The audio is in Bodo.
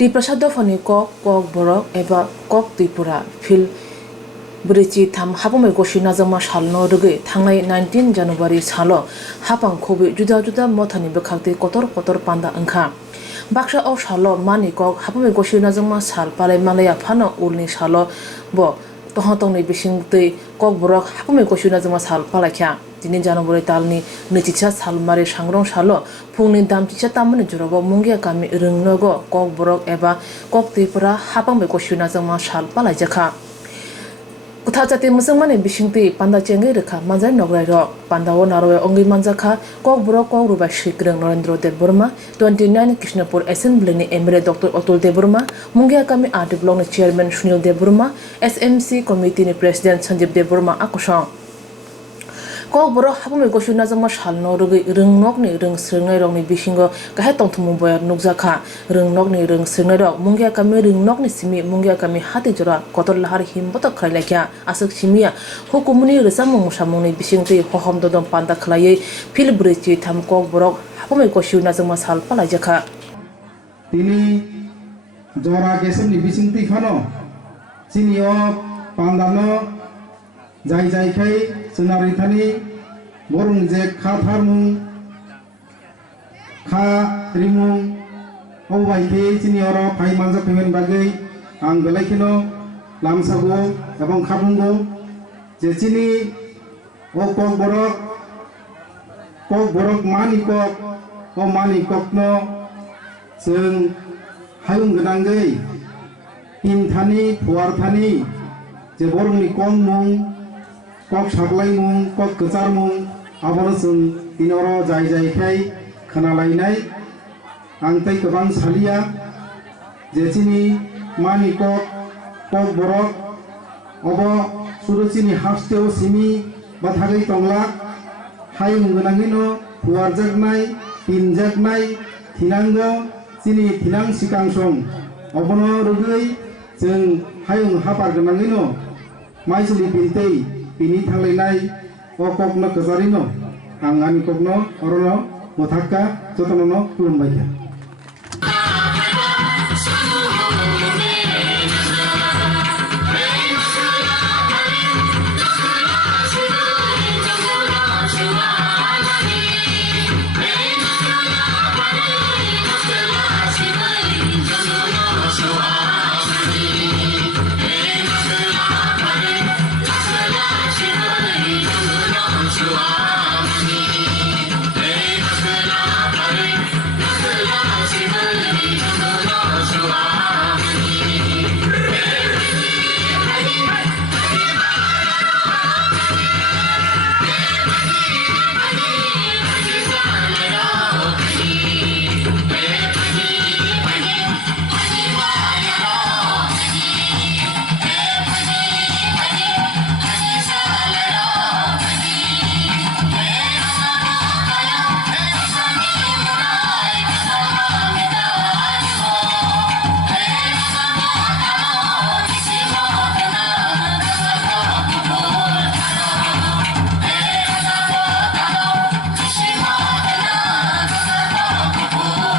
Di prasado fani Kokborok eba Kok Tripura Phil Brichi tham hapome goshina jama salno rugi thangnai 19 January salo hapang khobi juda juda mothani bekhakti kotor panda angkha baksa o salo mani kok hapome goshina jama sal palai malaya phano ulni salo bo tohotongni bisingtei Kokborok hapome goshina jama sal palaikha 3 January talni nichicha salmari sangrong salo phungni damchicha tamani jorobo Mungiakami rungnogo Kokborok eba Kok Tripura hapame goshina jama sal Palaijakha Kuthachati musangmani bisingti panda chengai rekha manjai nograi ro pandao naroe ongi manjakha Kokborok Kokruba Shikrang Narendra Dev Burma 29 Krishnapur Assembly ni Emre Dr. Atul Dev Burma Mungiakami Art Block ni Chairman Sunil Dev Burma SMC Committee ni President Sanjeev Dev Burma akosang Kokborok hapome goshina jama salno rugi rungnok ni rung sringnai rok ni bisingo kahai tongthumung boyar nukjakha rungnok ni rung sringnai rok Mungiakami rungnok ni simi Mungiakami hati jora kotor lahar himboto khlailakha asuk simia hukumuni resamung musamung ni bisingti Hohom-dodom panda khwlai phil brichi tham Kokborok hapome goshina jama sal Palaijakha tini jora gesem ni bisingti phano sinio pandano jai khai sunari thani borung je kha tharmung kha rimung obai the sinioro phai manja payment bagai ang belaikino lamsago ebong khabungo je chini o Kokborok manikok o manikokno जों hayung genangai in thani puar thani je borungni kong mung Kok khwlai mung kok kechar mung aboro जों tinoro jai khai khanalainai ang tei gobang salia je chini mani Kokborok obo suruchini hasteo simi bathagai tongla hayung genangino puar jaknai tin jaknai thinango chini thinang sikangsong obono rugai जों hayung hapar genangino maisuli pintei Pini thanglai o kokno kajarino ang ani kokno orono mothakka jotono khulumbaikha Schoolo